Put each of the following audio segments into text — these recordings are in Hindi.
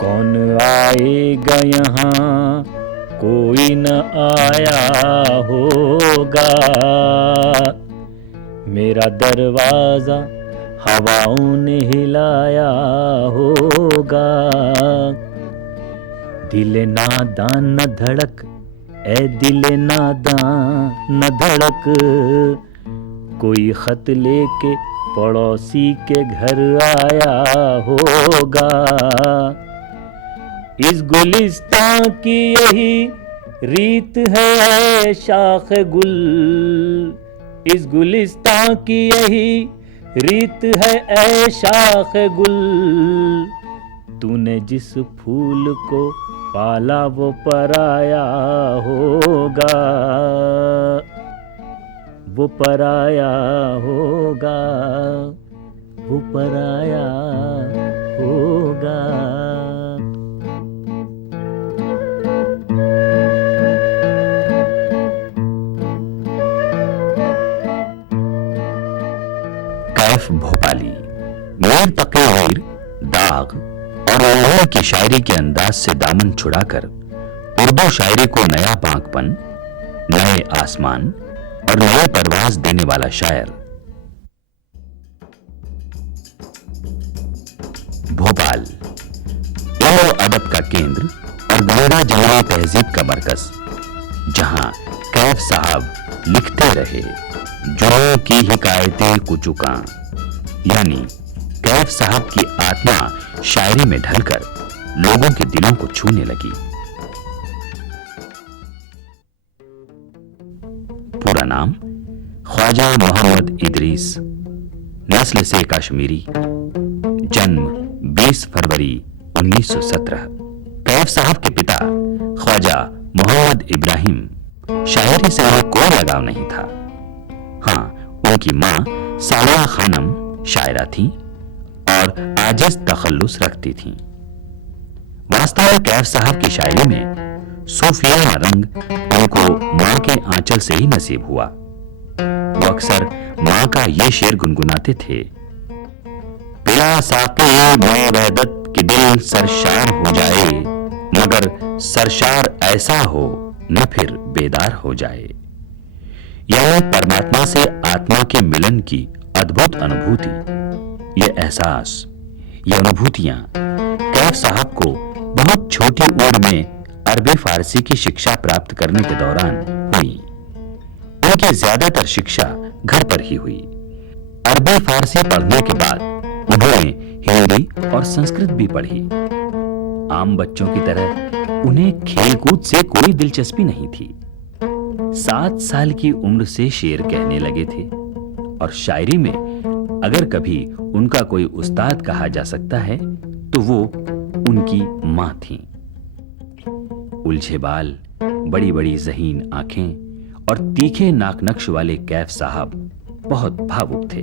कौन आएगा यहाँ, कोई न आया होगा। मेरा दरवाजा हवाओं ने हिलाया होगा। दिल नादान न धड़क, ए दिल नादान न धड़क, कोई खत लेके पड़ोसी के घर आया होगा। इस गुलिस्तां की यही रीत है शाख गुल, इस गुलिस्तां की यही रीत है ऐ शाख गुल। तूने जिस फूल को पाला वो पराया होगा, वो पराया होगा, वो पराया होगा। कैफ भोपाली मीर तके मीर दाग और लोगों की शायरी के अंदाज से दामन छुड़ाकर उर्दू शायरी को नया पांकपन, नए आसमान और नई परवाज देने वाला शायर। भोपाल इल्म और अदब का केंद्र और गंगा जमुना तहजीब का मरकज, जहां कैफ साहब लिखते रहे जुनून की हिकायतें कुचुका, यानी कैफ साहब की आत्मा शायरी में ढलकर लोगों के दिलों को छूने लगी। पूरा नाम ख्वाजा मोहम्मद इदरीस, नस्ल से कश्मीरी, जन्म 20 फरवरी 1917। कैफ साहब के पिता ख्वाजा मोहम्मद इब्राहिम शायरी से उन्हें कोई लगाव नहीं था। हाँ, उनकी मां सालिया खानम शायरा थी और आजिज तखल्लुस रखती थी। वास्तव में कैफ साहब की शायरी में सूफियाना रंग उनको मां के आंचल से ही नसीब हुआ। वो अक्सर मां का ये शेर गुनगुनाते थे, पिला साके मैं वहदत कि दिल सरशार हो जाए, मगर सरशार ऐसा हो न फिर बेदार हो जाए। यानी परमात्मा से आत्मा के मिलन की अद्भुत अनुभूति, ये एहसास, ये अनुभूतियां कैफ साहब को बहुत छोटी उम्र में अरबी फारसी की शिक्षा प्राप्त करने के दौरान हुई। उनकी ज्यादातर शिक्षा घर पर ही हुई। अरबी फारसी पढ़ने के बाद उन्होंने हिंदी और संस्कृत भी पढ़ी। आम बच्चों की तरह उन्हें खेलकूद से कोई दिलचस्पी नहीं थी। 7 साल की उम्र से शेर कहने लगे थे और शायरी में अगर कभी उनका कोई उस्ताद कहा जा सकता है तो वो उनकी मां थी। उलझे बाल, बड़ी बड़ी ज़हीन आंखें और तीखे नाक-नक्श वाले कैफ साहब बहुत भावुक थे।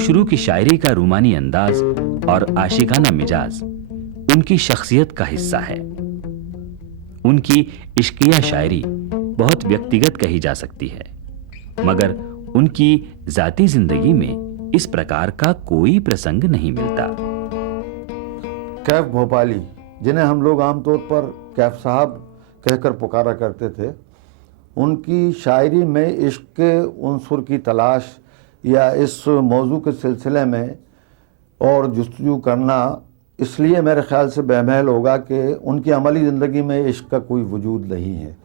शुरू की शायरी का रूमानी अंदाज और आशिकाना मिजाज उनकी शख्सियत का हिस्सा है। उनकी इश्किया शायरी बहुत व्यक्तिगत कही जा सकती है, मगर उनकी जाती जिंदगी में इस प्रकार का कोई प्रसंग नहीं मिलता। कैफ भोपाली, जिन्हें हम लोग आमतौर पर कैफ साहब कहकर पुकारा करते थे, उनकी शायरी में इश्क के उन्सुर की तलाश या इस मौजू के सिलसिले में और जुस्तजू करना इसलिए मेरे ख्याल से बेमहल होगा कि उनकी अमली ज़िंदगी में इश्क का कोई वजूद नहीं है।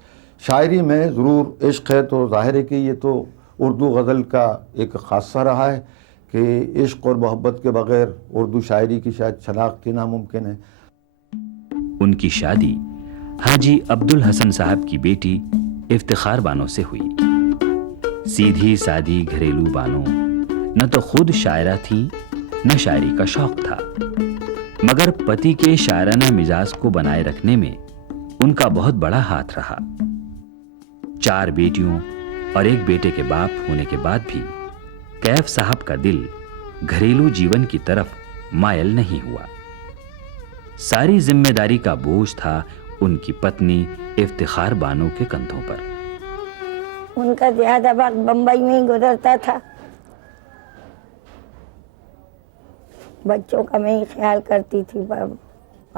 शायरी में ज़रूर इश्क है तो जाहिर है कि ये तो उर्दू गज़ल का एक ख़ासा रहा है कि इश्क और मोहब्बत के बग़ैर उर्दू शायरी की शायद शनाख्त ही नामुमकिन है। उनकी शादी हाजी अब्दुल हसन साहब की बेटी इफ्तिखार बानो से हुई। सीधी सादी घरेलू बानो न तो खुद शायरा थी न शायरी का शौक था, मगर पति के शायराना मिजाज को बनाए रखने में उनका बहुत बड़ा हाथ रहा। 4 बेटियों और 1 बेटे के बाप होने के बाद भी कैफ साहब का दिल घरेलू जीवन की तरफ मायल नहीं हुआ। सारी जिम्मेदारी का बोझ था उनकी पत्नी इफ्तिखार बानो के कंधों पर। उनका ज्यादा वक्त बंबई में ही गुजरता था। बच्चों का मैं ही ख्याल करती थी।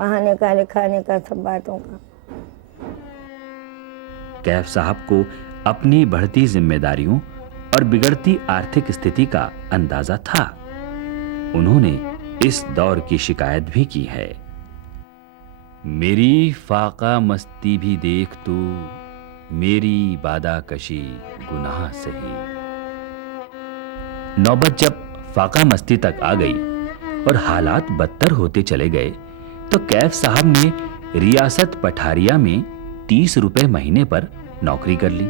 पढ़ाने का लिखाने का सब बातों का। कैफ साहब को अपनी बढ़ती जिम्मेदारियों और बिगड़ती आर्थिक स्थिति का अंदाजा था। उन्होंने इस दौर की शिकायत भी की है। मेरी फाका मस्ती भी देख तू, मेरी बादाकशी गुनाह सही। नौबत जब फाका मस्ती तक आ गई और हालात बदतर होते चले गए तो कैफ साहब ने रियासत पठारिया में 30 रुपए महीने पर नौकरी कर ली।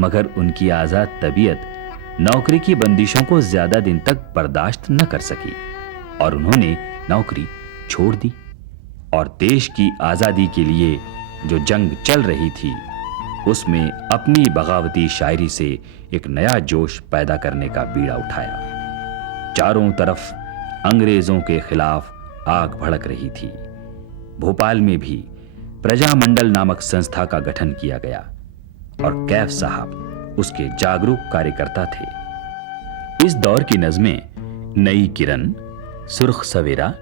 मगर उनकी आजाद तबीयत नौकरी की बंदिशों को ज्यादा दिन तक बर्दाश्त न कर सकी और उन्होंने नौकरी छोड़ दी और देश की आजादी के लिए जो जंग चल रही थी उसमें अपनी बगावती शायरी से एक नया जोश पैदा करने का बीड़ा उठाया। चारों तरफ अंग्रेजों के खिलाफ आग भड़क रही थी। भोपाल में भी प्रजामंडल नामक संस्था का गठन किया गया और कैफ साहब उसके जागरूक कार्यकर्ता थे। इस दौर की नज़में नई किरण, सुर्ख सवेरा,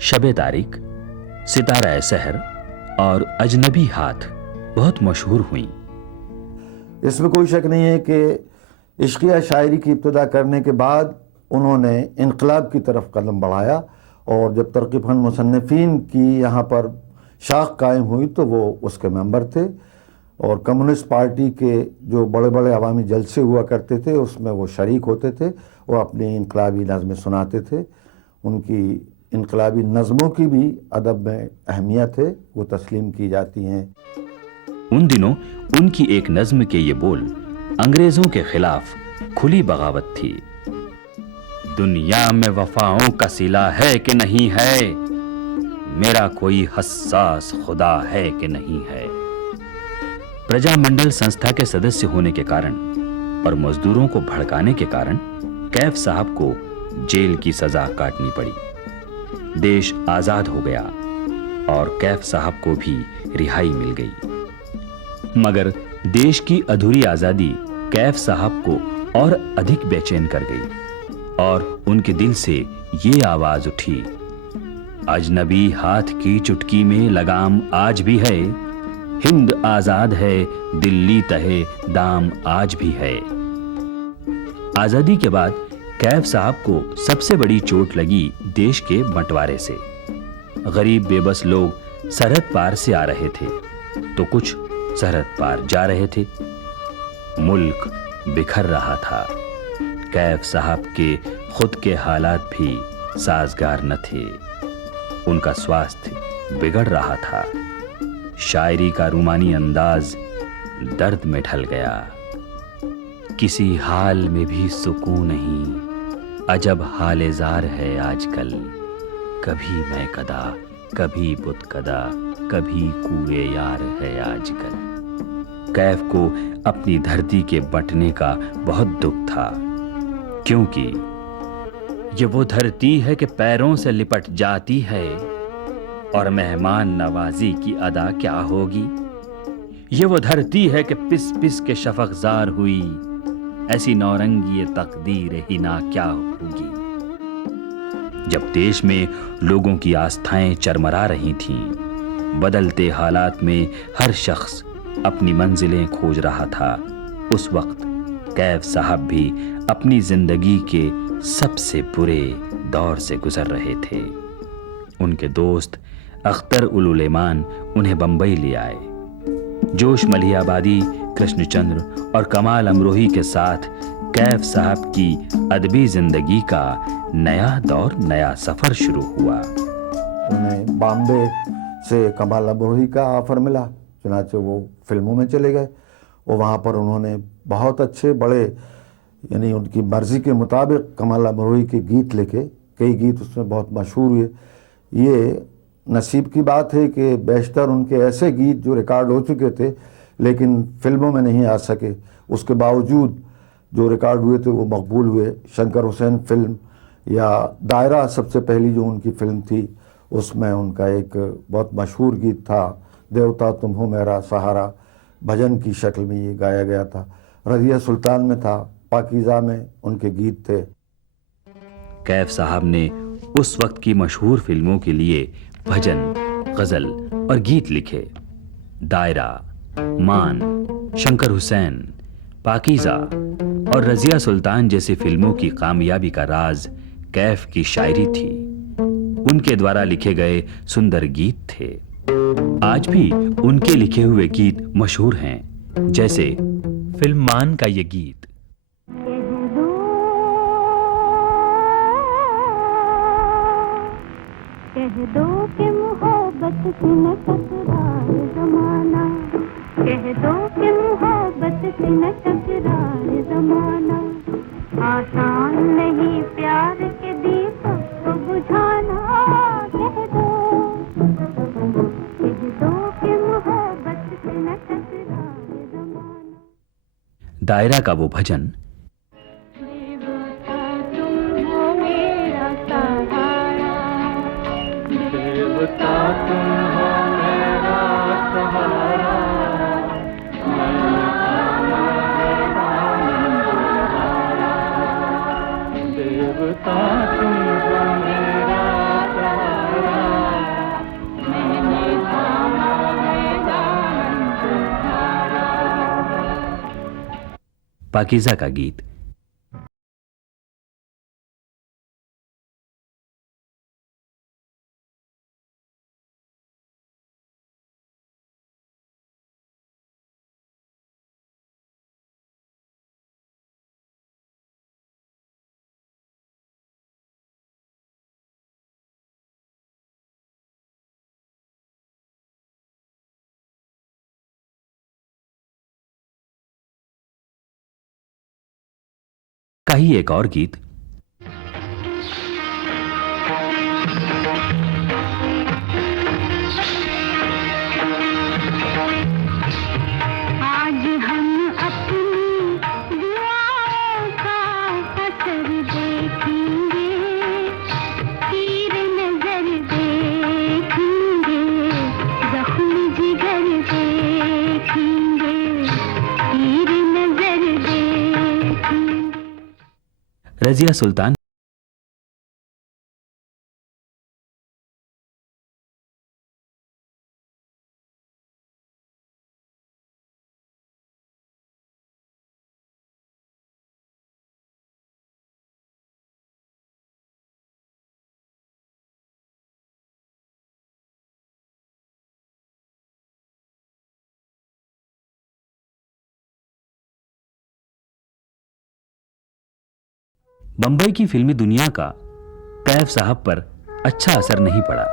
शबे तारिक, सितारा सहर और अजनबी हाथ बहुत मशहूर हुई। इसमें कोई शक नहीं है कि इश्किया शायरी की इब्तिदा करने के बाद उन्होंने इनकलाब की तरफ कदम बढ़ाया और जब तरक़ी पसंद मुसन्निफ़ीन की यहाँ पर शाख कायम हुई तो वो उसके मेंबर थे और कम्युनिस्ट पार्टी के जो बड़े बड़े अवामी जलसे हुआ करते थे उसमें वो शरीक होते थे। वो अपनी इनकलाबी नज़में सुनाते थे। उनकी इनकलाबी नज़मों की भी अदब में अहमियत है, वो तस्लीम की जाती हैं। उन दिनों उनकी एक नज्म के ये बोल अंग्रेजों के खिलाफ खुली बगावत थी। दुनिया में वफाओं का सिला है कि नहीं है, मेरा कोई हसास खुदा है कि नहीं है। प्रजामंडल संस्था के सदस्य होने के कारण और मजदूरों को भड़काने के कारण कैफ साहब को जेल की सजा काटनी पड़ी। देश आजाद हो गया और कैफ साहब को भी रिहाई मिल गई। मगर देश की अधूरी आजादी कैफ साहब को और अधिक बेचैन कर गई और उनके दिल से ये आवाज उठी, अजनबी हाथ की चुटकी में लगाम आज भी है, हिंद आजाद है, दिल्ली तहे दाम आज भी है। आजादी के बाद कैफ साहब को सबसे बड़ी चोट लगी देश के बंटवारे से। गरीब बेबस लोग सरहद पार से आ रहे थे तो कुछ सरहद पार जा रहे थे। मुल्क बिखर रहा था। कैफ साहब के खुद के हालात भी साजगार न थे। उनका स्वास्थ्य बिगड़ रहा था। शायरी का रूमानी अंदाज दर्द में ढल गया। किसी हाल में भी सुकून नहीं, अजब हालेजार है आजकल। कभी मैं कदा, कभी बुत कदा, कभी कुए यार है आजकल। कैफ को अपनी धरती के बंटने का बहुत दुख था, क्योंकि ये वो धरती है कि पैरों से लिपट जाती है और मेहमान नवाजी की अदा क्या होगी। ये वो धरती है कि पिस पिस के शफकजार हुई, ऐसी नौरंगी तकदीर ही ना क्या होगी। जब देश में लोगों की आस्थाएं चरमरा रही थीं, बदलते हालात में हर शख्स अपनी मंजिलें खोज रहा था, उस वक्त कैफ साहब भी अपनी जिंदगी के सबसे बुरे दौर से गुजर रहे थे। उनके दोस्त अख्तर उल-उलेमान उन्हें बंबई ले आए। जोश मलिहाबादी, कृष्णचंद्र और कमाल अमरोही के साथ कैफ साहब की अदबी जिंदगी का नया दौर, नया सफर शुरू हुआ। उन्हें बॉम्बे से कमाल अमरोही का ऑफर मिला, चुनाचे वो फिल्मों में चले गए और वहाँ पर उन्होंने बहुत अच्छे बड़े, यानी उनकी मर्जी के मुताबिक कमाल अमरोही के गीत लिखे। कई गीत उसमें बहुत मशहूर हुए। ये नसीब की बात है कि बेशतर उनके ऐसे गीत जो रिकॉर्ड हो चुके थे लेकिन फिल्मों में नहीं आ सके, उसके बावजूद जो रिकॉर्ड हुए थे वो मकबूल हुए। शंकर हुसैन फिल्म या दायरा सबसे पहली जो उनकी फिल्म थी, उसमें उनका एक बहुत मशहूर गीत था, देवता तुम हो मेरा सहारा, भजन की शक्ल में ये गाया गया था। रज़िया सुल्तान में था, पाकीज़ा में उनके गीत थे। कैफ साहब ने उस वक्त की मशहूर फिल्मों के लिए भजन, गजल और गीत लिखे। दायरा, मान, शंकर हुसैन, पाकीज़ा और रजिया सुल्तान जैसी फिल्मों की कामयाबी का राज कैफ की शायरी थी। उनके द्वारा लिखे गए सुंदर गीत थे। आज भी उनके लिखे हुए गीत मशहूर हैं, जैसे फिल्म मान का ये गीत। कह दो कि मोहब्बत से न टकराए ज़माना, कह दो कि मोहब्बत से न टकराए ज़माना। आसान नहीं प्यार के दीपक को बुझाना, कह दो कि मोहब्बत से न टकराए ज़माना। दायरा का वो भजन, पाकीज़ा का गीत। का ही एक और गीत, आज हम अपनी दुआओं का असर देखेंगे, तीर नजर देखेंगे, जख्म जिगर देखेंगे, तीर नजर देखेंगे। रजिया सुल्तान। बंबई की फिल्मी दुनिया का कैफ साहब पर अच्छा असर नहीं पड़ा।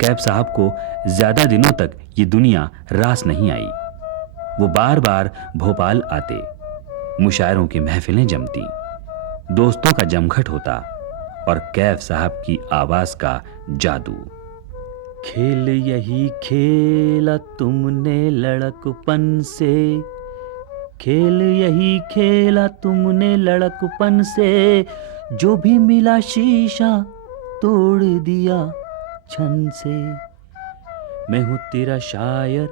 कैफ साहब को ज्यादा दिनों तक ये दुनिया रास नहीं आई। वो बार बार भोपाल आते, मुशायरों की महफिलें जमती, दोस्तों का जमघट होता और कैफ साहब की आवाज का जादू। खेल यही खेला तुमने लड़कपन से, खेल यही खेला तुमने लड़कपन से, जो भी मिला शीशा तोड़ दिया छन से। मैं हूँ तेरा शायर,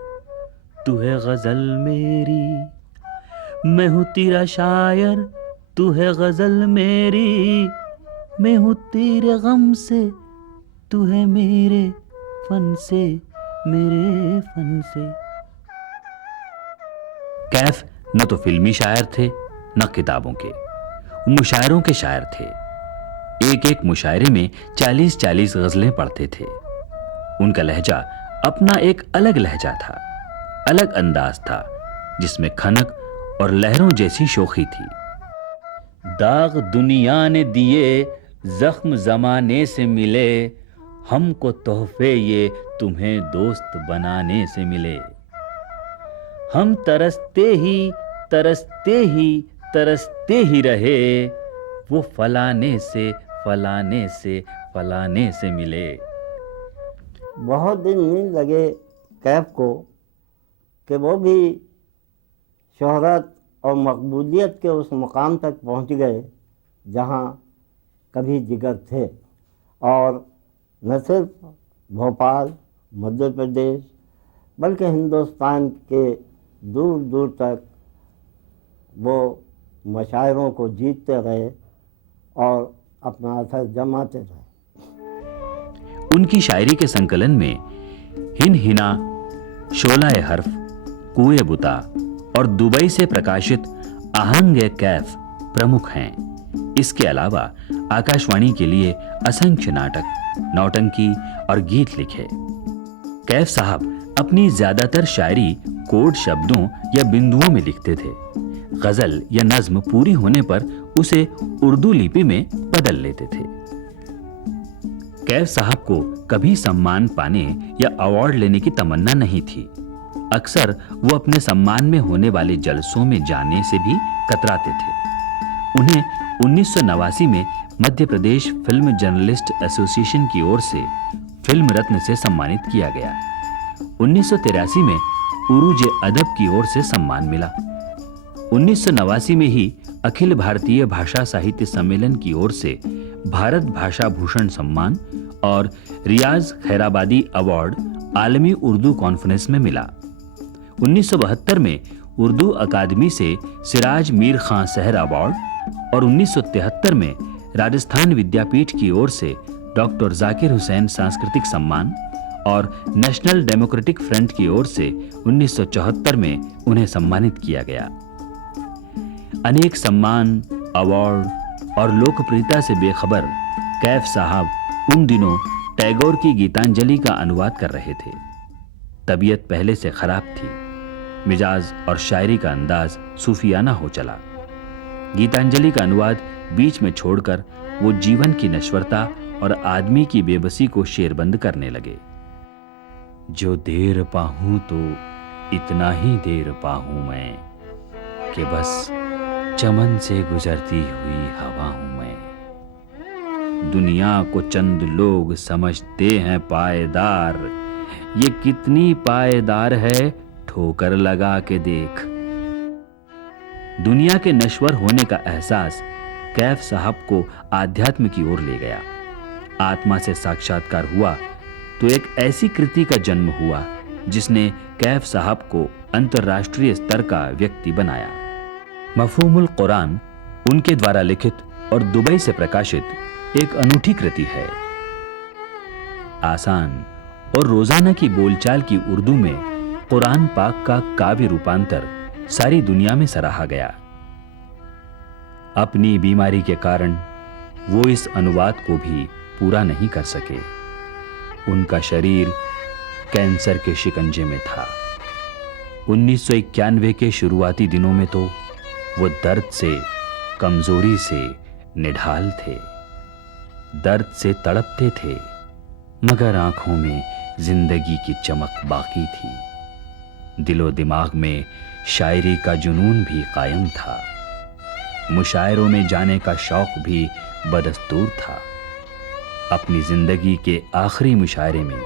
तू है गजल मेरी, मैं हूँ तेरा शायर, तू है गजल मेरी। मैं हूँ तेरे गम से, तू है मेरे फन से, मेरे फन से। कैफ न तो फिल्मी शायर थे न किताबों के, मुशायरों के शायर थे। एक एक मुशायरे में 40-40 गजलें पढ़ते थे। उनका लहजा अपना एक अलग लहजा था, अलग अंदाज था, जिसमें खनक और लहरों जैसी शोखी थी। दाग दुनिया ने दिए, जख्म जमाने से मिले, हमको तोहफे ये तुम्हें दोस्त बनाने से मिले। हम तरसते ही तरसते ही तरसते ही रहे, वो फलाने से फलाने से फलाने से मिले। बहुत दिन नहीं लगे कैफ को कि वो भी शोहरत और मकबूलियत के उस मुकाम तक पहुंच गए जहां कभी जिगर थे। और न सिर्फ भोपाल, मध्य प्रदेश, बल्कि हिंदुस्तान के दूर दूर तक वो मशायरों को जीतते रहे और अपना असर जमाते रहे। उनकी शायरी के संकलन में हिन हिना, शोला हर्फ, कुए बुता और दुबई से प्रकाशित आहंग कैफ प्रमुख हैं। इसके अलावा आकाशवाणी के लिए असंख्य नाटक, नौटंकी और गीत लिखे। कैफ साहब अपनी ज्यादातर शायरी कोड शब्दों या बिंदुओं में लिखते थे। गजल या नज्म पूरी होने पर उसे उर्दू लिपि में बदल लेते थे। कैफ साहब को कभी सम्मान पाने या अवार्ड लेने की तमन्ना नहीं थी। अक्सर वो अपने सम्मान में होने वाले जलसों में जाने से भी कतराते थे। उन्हें 1989 में Madhya Pradesh film journalist association की ओर से फिल्म रत्न से सम्मानित किया गया। 1983 में उरूज अदब की ओर से सम्मान मिला। 1989 में ही अखिल भारतीय भाषा साहित्य सम्मेलन की ओर से भारत भाषा भूषण सम्मान और रियाज खैराबादी अवार्ड आलमी उर्दू कॉन्फ्रेंस में मिला। 1972 में उर्दू अकादमी से सिराज मीर खां सहर अवार्ड और 1973 में राजस्थान विद्यापीठ की ओर से डॉक्टर जाकिर हुसैन सांस्कृतिक सम्मान और नेशनल डेमोक्रेटिक फ्रंट की ओर से 1974 में उन्हें सम्मानित किया गया। अनेक सम्मान, अवार्ड और लोकप्रियता से बेखबर कैफ साहब उन दिनों टैगोर की गीतांजलि का अनुवाद कर रहे थे। तबीयत पहले से खराब थी। मिजाज और शायरी का अंदाज सूफियाना हो चला। गीतांजलि का अनुवाद बीच में छोड़कर वो जीवन की नश्वरता और आदमी की बेबसी को शेरबंद करने लगे। जो देर पाहूं तो इतना ही देर पाहूं मैं कि बस चमन से गुजरती हुई हवा हूं मैं। दुनिया को चंद लोग समझते हैं पायदार, ये कितनी पायदार है ठोकर लगा के देख। दुनिया के नश्वर होने का एहसास कैफ साहब को आध्यात्म की ओर ले गया। आत्मा से साक्षात्कार हुआ तो एक ऐसी कृति का जन्म हुआ जिसने कैफ साहब को अंतर्राष्ट्रीय स्तर का व्यक्ति बनाया। मफहूमुल कुरान उनके द्वारा लिखित और दुबई से प्रकाशित एक अनूठी कृति है। आसान और रोजाना की बोलचाल की उर्दू में कुरान पाक का काव्य रूपांतर सारी दुनिया में सराहा गया। अपनी बीमारी के कारण वो इस अनुवाद को भी पूरा नहीं कर सके। उनका शरीर कैंसर के शिकंजे में था। 1991 के शुरुआती दिनों में तो वो दर्द से, कमजोरी से निढाल थे। दर्द से तड़पते थे, मगर आंखों में जिंदगी की चमक बाकी थी। दिलो दिमाग में शायरी का जुनून भी कायम था। मुशायरों में जाने का शौक भी बदस्तूर था। अपनी जिंदगी के आखिरी मुशायरे में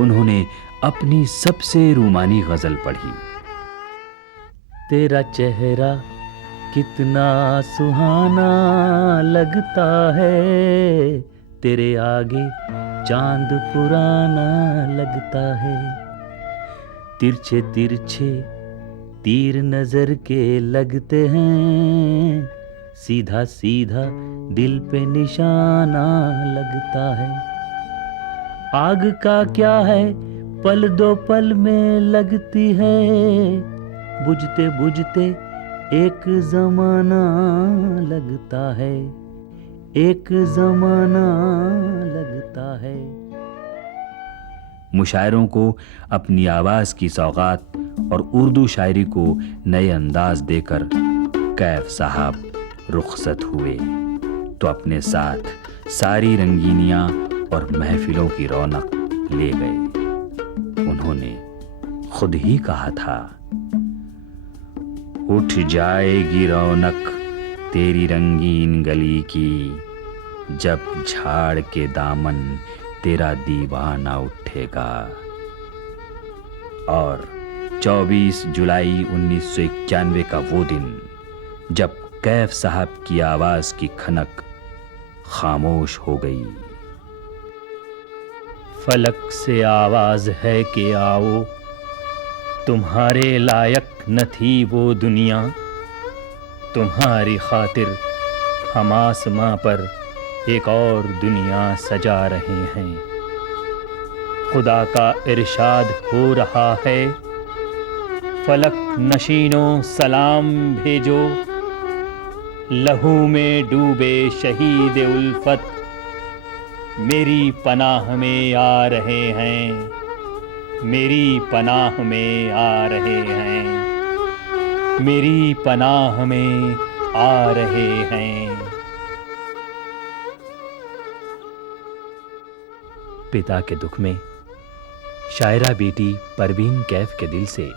उन्होंने अपनी सबसे रूमानी गजल पढ़ी। तेरा चेहरा कितना सुहाना लगता है, तेरे आगे चांद पुराना लगता है। तिरछे तिरछे तीर नजर के लगते हैं, सीधा सीधा दिल पे निशाना लगता है। आग का क्या है पल दो पल में लगती है, बुझते बुझते एक जमाना लगता है, एक जमाना लगता है। मुशायरों को अपनी आवाज की सौगात और उर्दू शायरी को नए अंदाज देकर कैफ साहब रुखसत हुए तो अपने साथ सारी रंगीनियां और महफिलों की रौनक ले गए। उन्होंने खुद ही कहा था, उठ जाएगी रौनक तेरी रंगीन गली की, जब झाड़ के दामन तेरा दीवाना उठेगा। और 24 जुलाई 1991 का वो दिन जब कैफ साहब की आवाज की खनक खामोश हो गई। फलक से आवाज है कि आओ, तुम्हारे लायक न थी वो दुनिया, तुम्हारी खातिर हम आसमां पर एक और दुनिया सजा रहे हैं। खुदा का इरशाद हो रहा है, फलक नशीनों सलाम भेजो, लहू में डूबे शहीद उल्फत मेरी पनाह में आ रहे हैं, मेरी पनाह में आ रहे हैं, मेरी पनाह में आ रहे हैं। पिता के दुख में शायरा बेटी परवीन कैफ के दिल से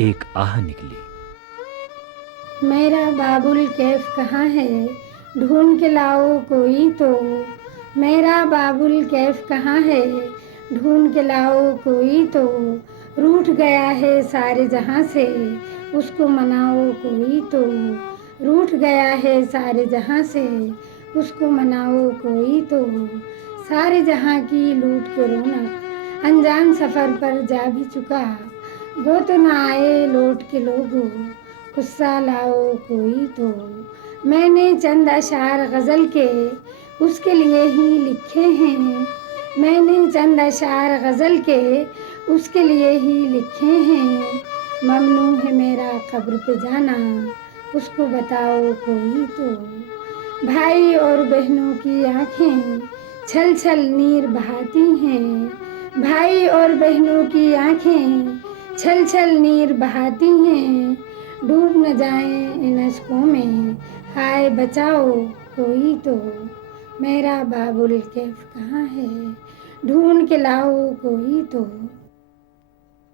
एक आह निकली। मेरा बाबुल कैफ कहाँ है, ढूंढ के लाओ कोई तो। मेरा बाबुल कैफ कहाँ है, ढूंढ के लाओ कोई तो। रूठ गया है सारे जहां से, उसको मनाओ कोई तो। रूठ गया है सारे जहां से, उसको मनाओ कोई तो। सारे जहां की लूट के रौनक अनजान सफ़र पर जा भी चुका, वो तो ना आए लौट के लोगों, गुस्सा लाओ कोई तो। मैंने चंद अशार गज़ल के उसके लिए ही लिखे हैं, मैंने चंद अशार गज़ल के उसके लिए ही लिखे हैं। ममनू है मेरा कब्र पे जाना, उसको बताओ कोई तो। भाई और बहनों की आँखें छल छल नीर बहाती हैं, भाई और बहनों की आँखें छल छल नीर बहाती हैं। डूब न जाएं इन अश्कों में, हाय बचाओ कोई तो। मेरा बाबुल कैफ कहाँ है, ढूंढ के लाओ कोई तो।